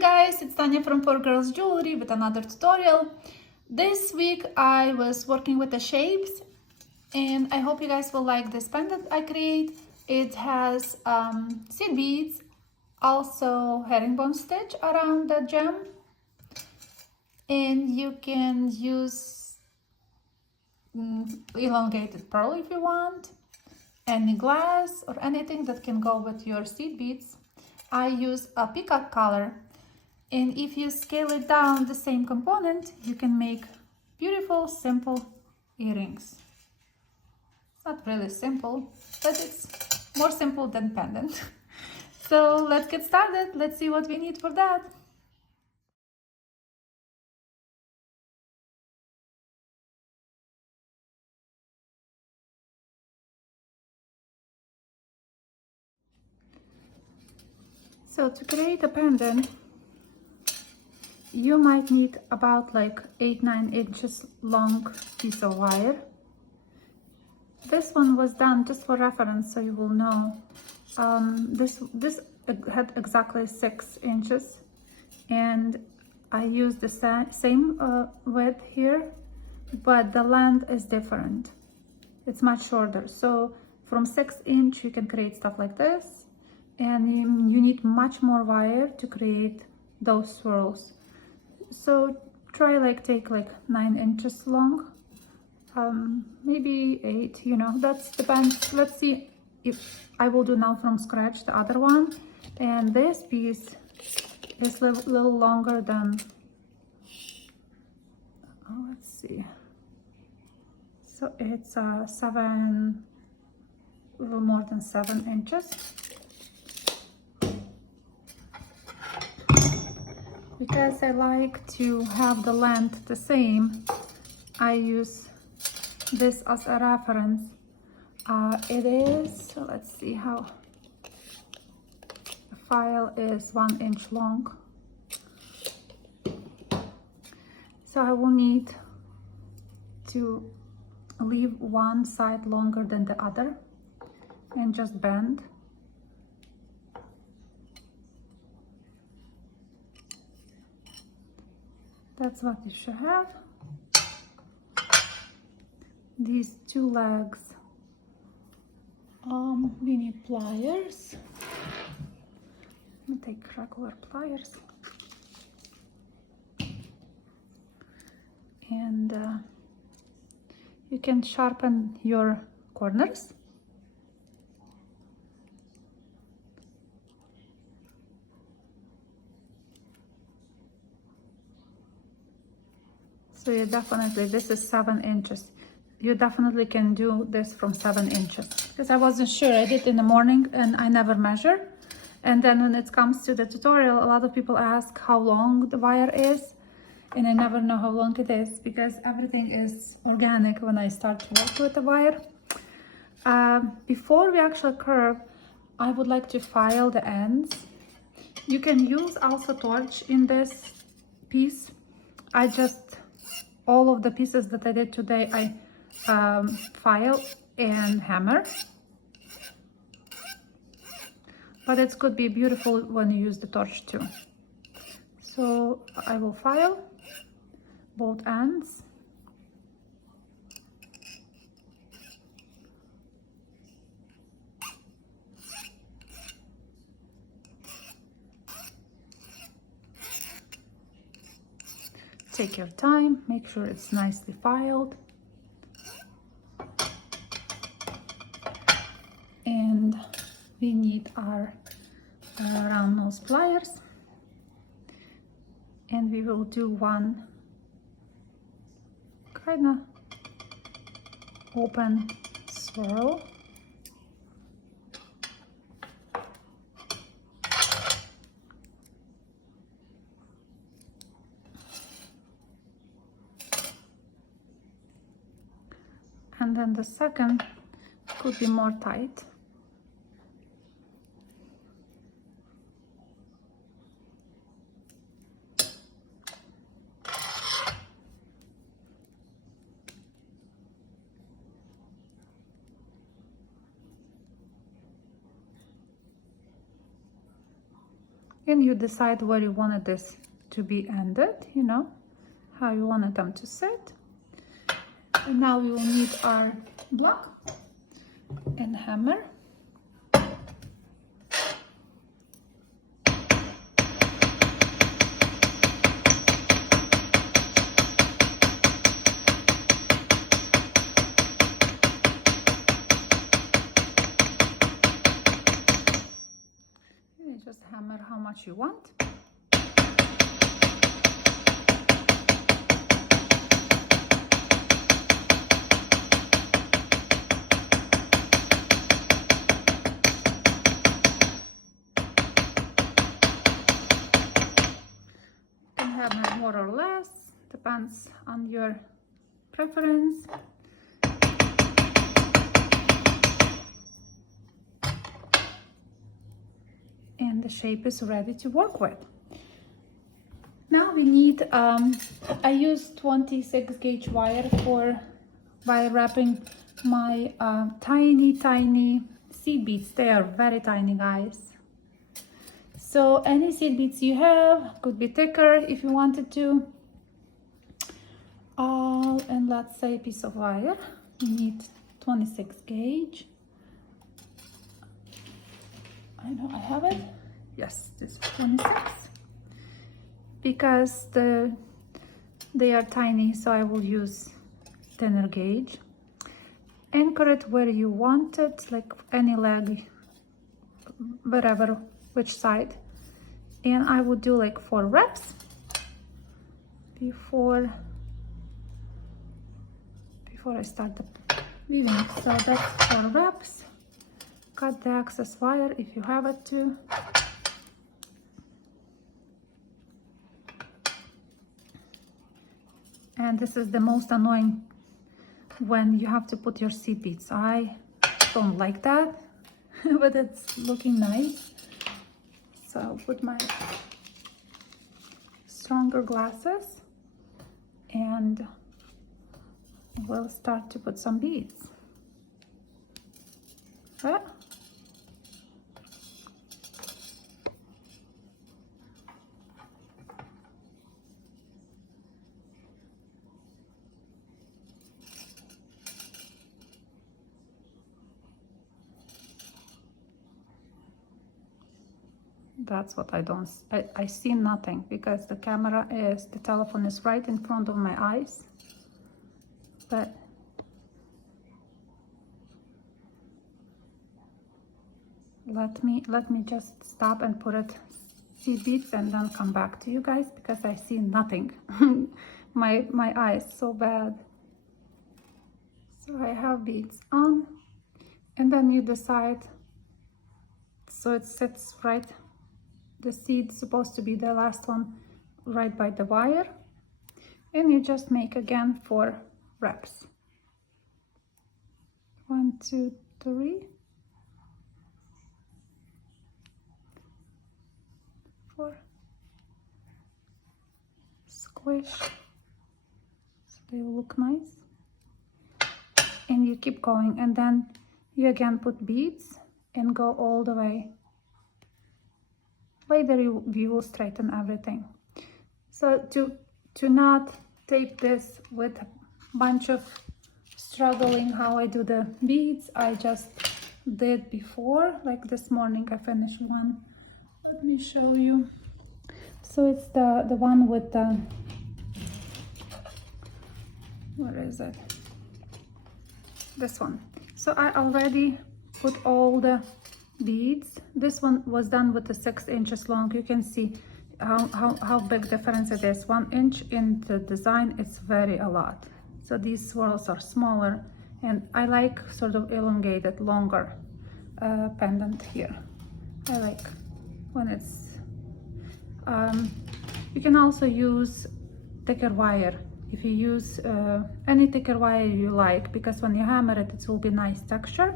guys, it's Tanya from 4Girls Jewelry with another tutorial. This week I was working with the shapes and I hope you guys will like this pendant I create. It has seed beads, also herringbone stitch around the gem, and you can use elongated pearl if you want, any glass or anything that can go with your seed beads. I use a peacock color, and if you scale it down the same component, you can make beautiful simple earrings. It's not really simple, but it's more simple than pendant. So let's get started. Let's see what we need for that. So to create a pendant, you might need about like 8-9 inches long piece of wire. This one was done just for reference, so you will know. This had exactly 6 inches, and I used the same width here, but the length is different. It's much shorter. So from 6 inch you can create stuff like this, and you need much more wire to create those swirls. So try take like 9 inches long, maybe 8, that's depends. Let's see if I will do now from scratch the other one. And this piece is a little longer than, let's see, so it's 7, a little more than 7 inches. Because I like to have the length the same, I use this as a reference. It is, so let's see how the file is 1 inch long. So I will need to leave one side longer than the other and just bend. That's what you should have. These 2 legs, we need pliers. Let me take regular pliers. And you can sharpen your corners. So you definitely, this is 7 inches. You definitely can do this from 7 inches. Because I wasn't sure, I did in the morning and I never measure. And then when it comes to the tutorial, a lot of people ask how long the wire is. And I never know how long it is because everything is organic when I start to work with the wire. Before we actually curve, I would like to file the ends. You can use also torch in this piece. All of the pieces that I did today, I file and hammer. But it could be beautiful when you use the torch too. So I will file both ends. Take your time, make sure it's nicely filed. And we need our round nose pliers. And we will do one kind of open swirl. And then the second could be more tight. then you decide where you wanted this to be ended, you know, how you wanted them to sit. And now we will need our block and hammer. And just hammer how much you want. Hammer more or less, depends on your preference. And the shape is ready to work with. Now we need, I use 26 gauge wire for wire wrapping my tiny seed beads. They are very tiny, guys. So any seed beads you have, could be thicker if you wanted to. And let's say a piece of wire. You need 26 gauge. I know I have it. Yes, this is 26. Because they are tiny, so I will use thinner gauge. Anchor it where you want it, like any leg, wherever, which side. And I would do like 4 reps before I start the weaving. So that's 4 reps. Cut the excess wire if you have it to. And this is the most annoying when you have to put your seed beads. I don't like that, but it's looking nice. So I'll put my stronger glasses and we'll start to put some beads. Right? That's what I see nothing because the telephone is right in front of my eyes. But let me just stop and put it seed beads and then come back to you guys because I see nothing. my eyes so bad. So I have beads on, and then you decide so it sits right. The seed's supposed to be the last one right by the wire, and you just make again 4 reps. 1, 2, 3, 4. Squish so they will look nice, and you keep going, and then you again put beads and go all the way. Later you will straighten everything. So to not take this with a bunch of struggling how I do the beads, I just did before. Like this morning I finished one. Let me show you. So it's the one with the, where is it? This one. So I already put all the beads. This one was done with the 6 inches long. You can see how big difference it is. 1 inch in the design, it's very a lot. So these swirls are smaller, and I like sort of elongated, longer pendant here. I like when it's you can also use thicker wire if you use any thicker wire you like, because when you hammer it, it will be nice texture.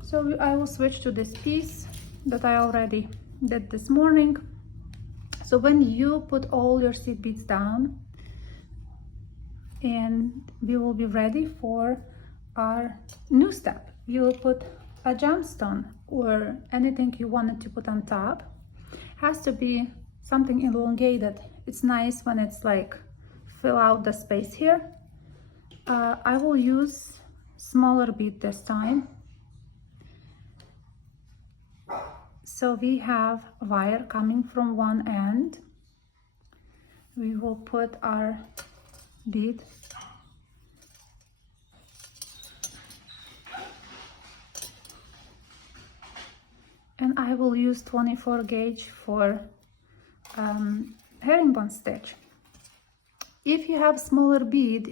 So I will switch to this piece that I already did this morning. So when you put all your seed beads down, and we will be ready for our new step. You will put a gemstone or anything you wanted to put on top. Has to be something elongated. It's nice when it's like fill out the space here. I will use smaller bead this time. So we have wire coming from one end. We will put our bead and I will use 24 gauge for herringbone stitch. If you have smaller bead,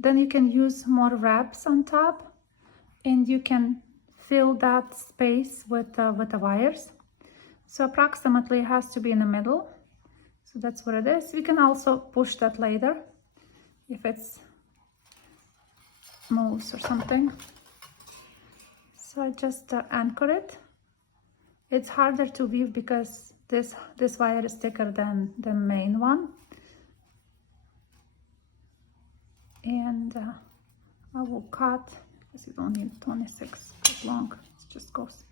then you can use more wraps on top, and you can fill that space with the wires. So approximately it has to be in the middle. So that's what it is. We can also push that later if it's moves or something. So I just anchor it. It's harder to weave because this wire is thicker than the main one. And I will cut, because you don't need 26 long, it just goes.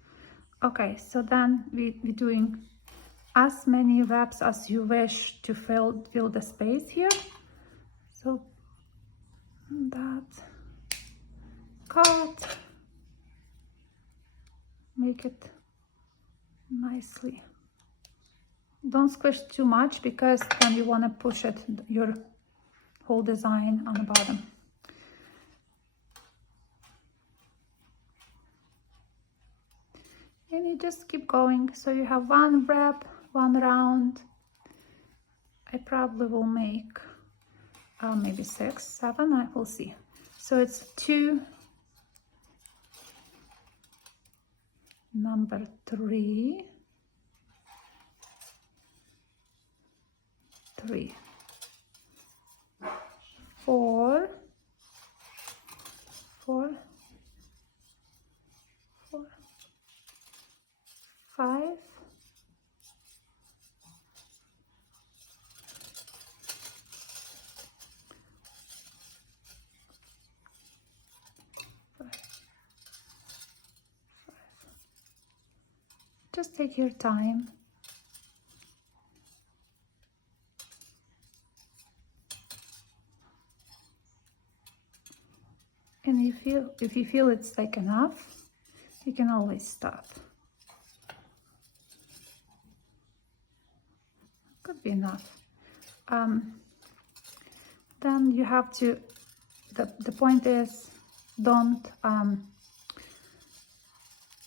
Okay, so then we're doing as many wraps as you wish to fill the space here. So that, cut, make it nicely. Don't squish too much because then you want to push it, your whole design on the bottom. And you just keep going. So you have one wrap, one round. I probably will make maybe 6, 7, I will see. So it's 2, number 3, 3, 4, 4, 4, 5, 5. Just take your time. And if you feel it's like enough, you can always stop. Could be enough. Then you have to, the point is, don't,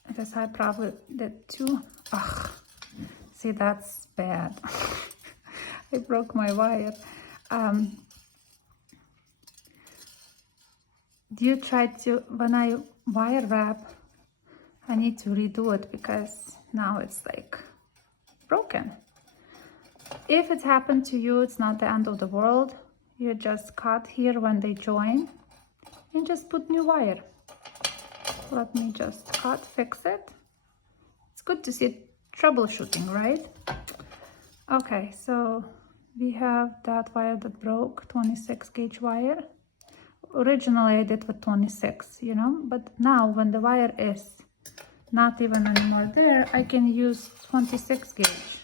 because I probably did too, see, that's bad. I broke my wire. You try to, when I wire wrap, I need to redo it because now it's like broken. If it happened to you, it's not the end of the world. You just cut here when they join and just put new wire. Let me just cut, fix it. It's good to see troubleshooting, right? Okay, so we have that wire that broke, 26 gauge wire. Originally I did with 26, you know, but now when the wire is not even anymore there, I can use 26 gauge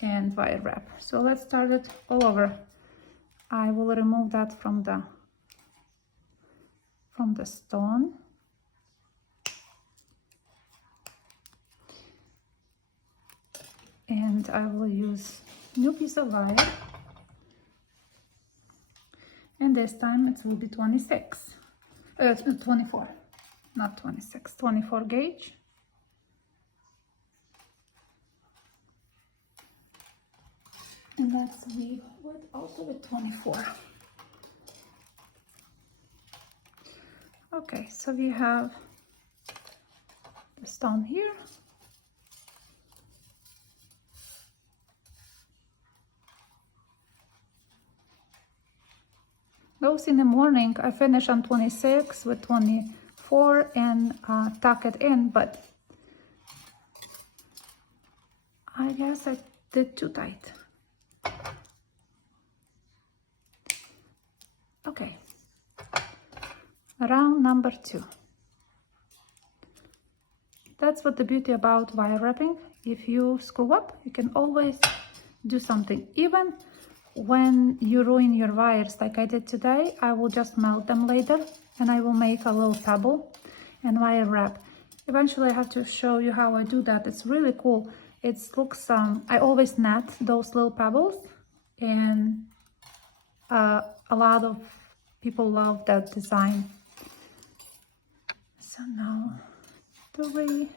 and wire wrap. So let's start it all over. I will remove that from the stone. And I will use new piece of wire. And this time it will be 26, 24, not 26, 24 gauge. And let's weave with also with 24. Okay, so we have the stone here. Those in the morning, I finish on 26 with 24 and tuck it in, but I guess I did too tight. Okay, round number 2. That's what the beauty about wire wrapping. If you screw up, you can always do something. Even when you ruin your wires like I did today, I will just melt them later and I will make a little pebble and wire wrap. Eventually I have to show you how I do that. It's really cool. It looks, I always net those little pebbles, and a lot of people love that design. So now 3,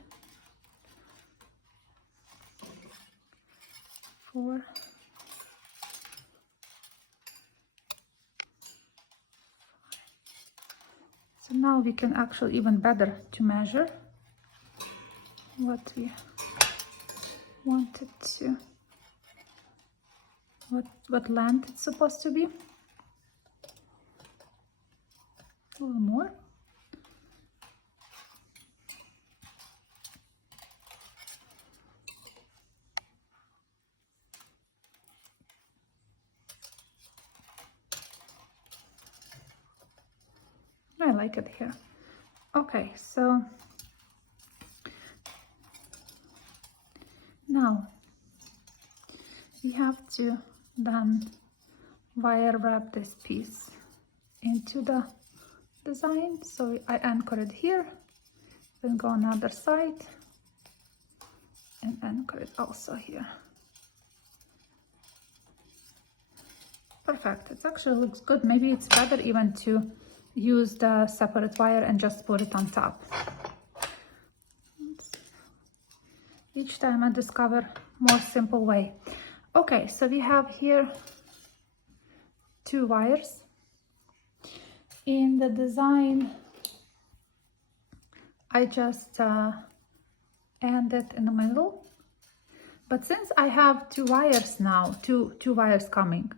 4, so now we can actually even better to measure what we wanted to, what length it's supposed to be. A little more. I like it here. Okay, so now we have to then wire wrap this piece into the design. So I anchor it here, then go on other side and anchor it also here. Perfect. It actually looks good. Maybe it's better even to use the separate wire and just put it on top. Each time I discover more simple way. Okay, so we have here 2 wires. In the design, I just end it in the middle. But since I have 2 wires now, two wires coming,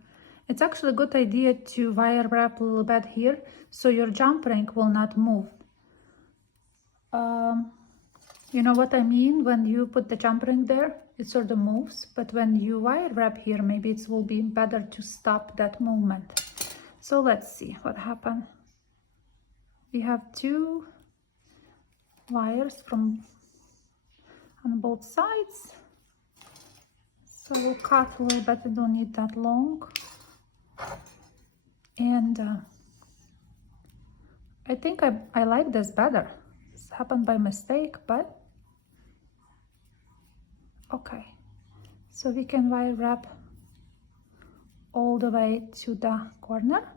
it's actually a good idea to wire wrap a little bit here so your jump ring will not move. You know what I mean? When you put the jump ring there, it sort of moves, but when you wire wrap here, maybe it will be better to stop that movement. So let's see what happened. We have 2 wires on both sides. So we'll cut a little bit, we don't need that long. And I think I like this better. This happened by mistake, but okay. So we can wire wrap all the way to the corner.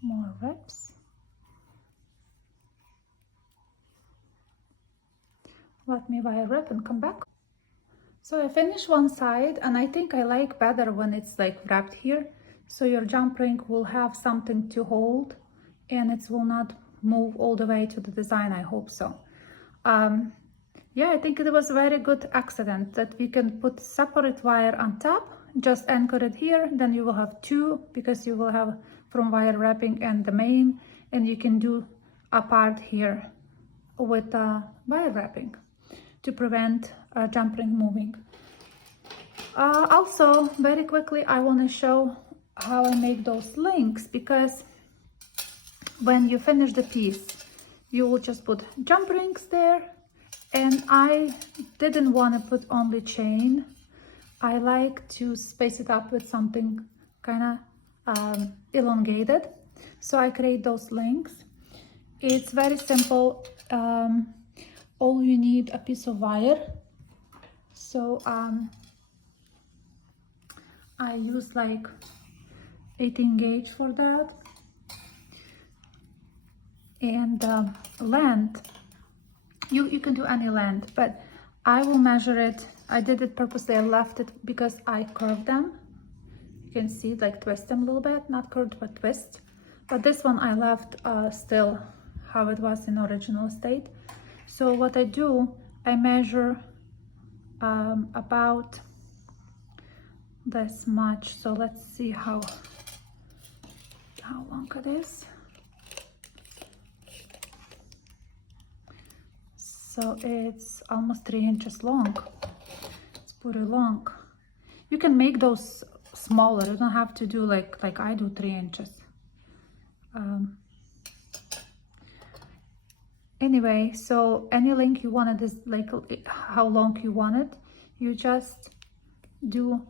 More wraps. Let me wire wrap and come back. So I finished one side, and I think I like better when it's like wrapped here. So your jump ring will have something to hold and it will not move all the way to the design. I hope so. Yeah, I think it was a very good accident that we can put separate wire on top, just anchor it here, then you will have 2 because you will have from wire wrapping and the main, and you can do a part here with wire wrapping to prevent jump ring moving. Also, very quickly, I want to show how I make those links, because when you finish the piece, you will just put jump rings there, and I didn't want to put only chain. I like to space it up with something kind of elongated, so I create those links. It's very simple. All you need a piece of wire. So I use like 18 gauge for that, and length, you can do any length, but I will measure it. I did it purposely. I left it because I curved them. You can see, like, twist them a little bit, not curved but twist. But this one I left still how it was in original state. So what I do, I measure about this much. So let's see how long it is. So it's almost 3 inches long. It's pretty long. You can make those smaller. You don't have to do like I do 3 inches. Anyway, so any length you wanted is like how long you want it. You just do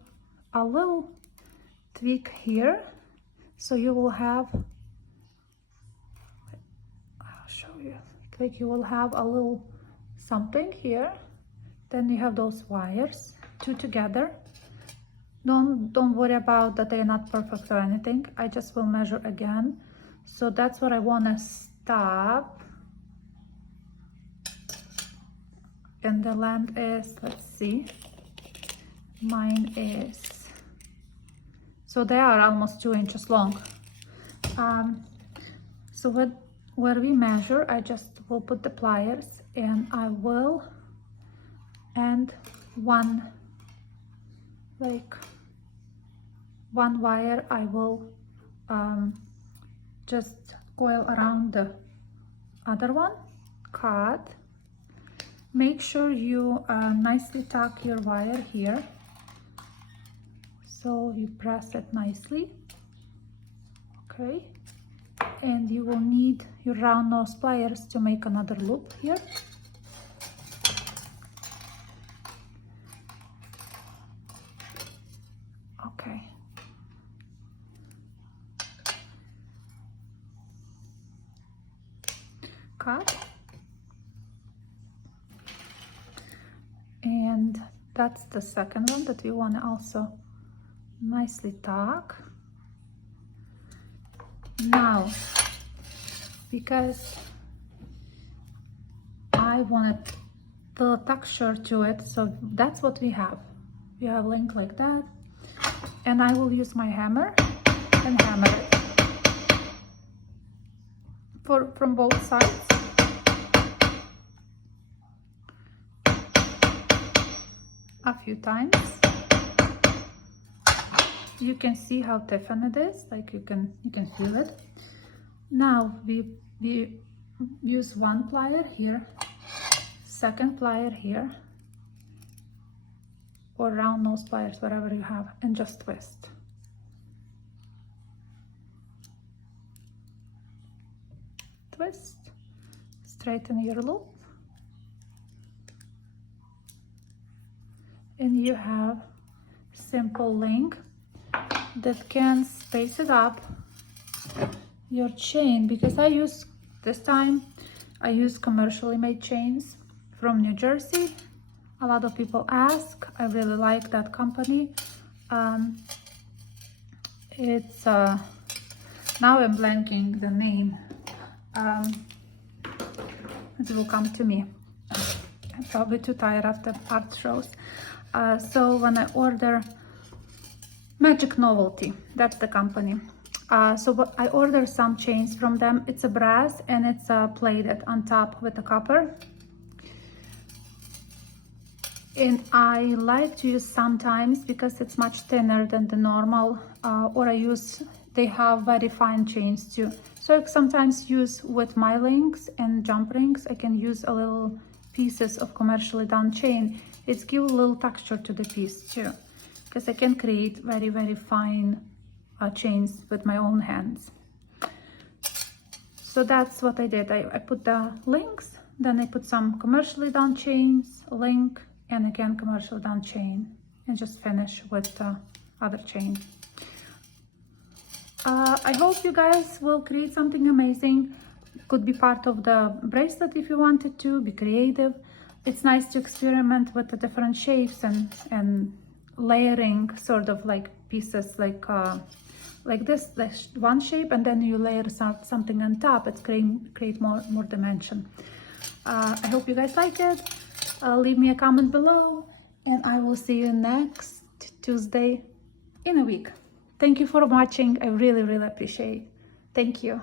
a little tweak here, so you will have, I'll show you, like you will have a little something here. Then you have those wires, 2 together. Don't worry about that they're not perfect or anything. I just will measure again. So that's what I want to stop. And the length is, let's see, mine is, so they are almost 2 inches long. So where we measure, I just will put the pliers, and I will end one wire. I will just coil around the other one, cut. Make sure you nicely tuck your wire here, so you press it nicely, okay? And you will need your round nose pliers to make another loop here. Okay. Cut. And that's the second one that we want to also nicely tuck. Now, because I wanted the texture to it, so that's what we have. We have length like that, and I will use my hammer and hammer it from both sides. A few times. You can see how stiffen it is, like you can feel it. Now we use one plier here, second plier here, or round nose pliers, whatever you have, and just twist. Twist, straighten your loop, and you have simple link that can space it up your chain, because I use commercially made chains from New Jersey. A lot of people ask. I really like that company. It's now I'm blanking the name. It will come to me. I'm probably too tired after art shows. So when I order Magic Novelty, that's the company. So I ordered some chains from them. It's a brass and it's plated on top with a copper. And I like to use sometimes because it's much thinner than the normal, or they have very fine chains too. So I sometimes use with my links and jump rings, I can use a little pieces of commercially done chain. It's give a little texture to the piece too, because I can create very, very fine chains with my own hands. So that's what I did. I put the links, then I put some commercially done chains, link, and again commercially done chain, and just finish with the other chain. I hope you guys will create something amazing. Could be part of the bracelet if you wanted to, be creative. It's nice to experiment with the different shapes and layering sort of like pieces like this one shape, and then you layer something on top. It's create more dimension. I hope you guys like it. Leave me a comment below, and I will see you next Tuesday in a week. Thank you for watching. I really, really appreciate it. Thank you.